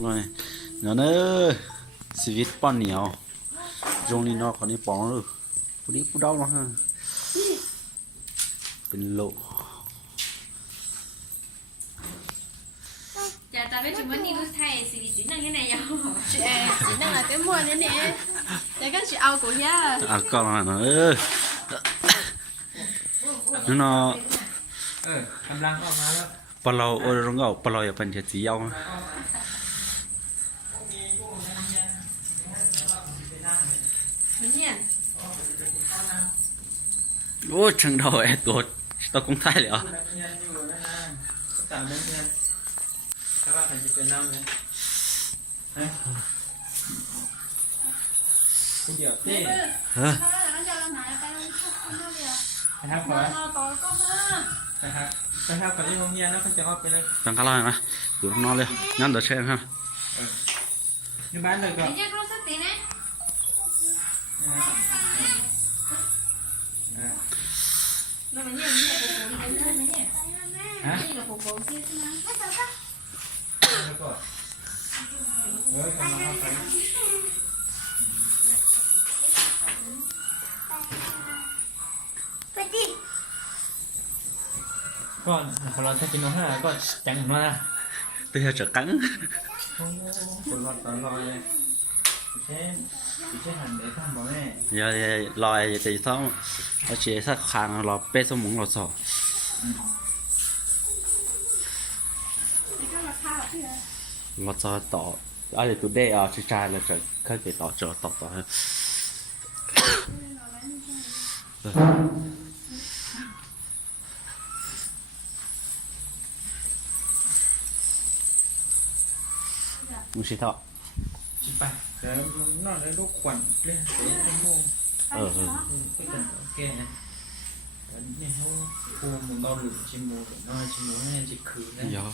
rồi nó nữa xịt bao nhiêu trong đi nó còn đi bỏ rồi đi phụ đau nó ha bên lộ chả ta biết chúng mình đi nước thay chỉ năng cái này nhau chị năng là cái mua nữa nè để các chị ao của nhá à con là nó กำลังออกมาแล้ว ปลาโอ้ยร้องเอาปลาอย่าเป็นเฉยๆเอา mình nhìn โอ้ช่างดอกไอ้ตัวตัวคงไทยเลยอ่ะ นักเรียนอยู่นะนะต่างนักเรียนถ้าว่าใครจะเป็นน้ำเนี่ยฮะคุณเดี๋ยวเต้ เฮ้ย nó cho nó nàyไปnó đi นะครับขอ nó to có ha นะครับนะครับขอที่โรงเรียนแล้วเขาจะเอาไปเลย ตั้งกันเลยนะอยู่ข้างนอกเลยงั้นเดี๋ยวเช็คฮะ อยู่บ้านเลยก็ đi chứ có sức tí này nó mới nhìn như là phục vụ đi đến nơi nhỉ ฮะ như là phục vụ kia mà แล้วก็กำลังเอาไป ก็ของเราถ้ากินน้องห้าก็จังมา tôi sẽ trở cắn คนรอดตอนรอเลยเช่นหันเดี๋ยวทำบอกแม่ giờ lòi thì sao nó chỉ sát khang lò bê xong muốn lò sò lò sò tỏ ở đây tụi đây ở chơi trai là trời khơi cái tỏ chờ tỏ tỏ hơn muốn xí thọ ชิไปเดี๋ยวนอนแล้วลูกขวัญเล่นเสียงโม่ก็จะแก่เนี่ยเขาปูมุนเราหลุดชิมูหรือน้อยชิมูให้จิคืนนะ gió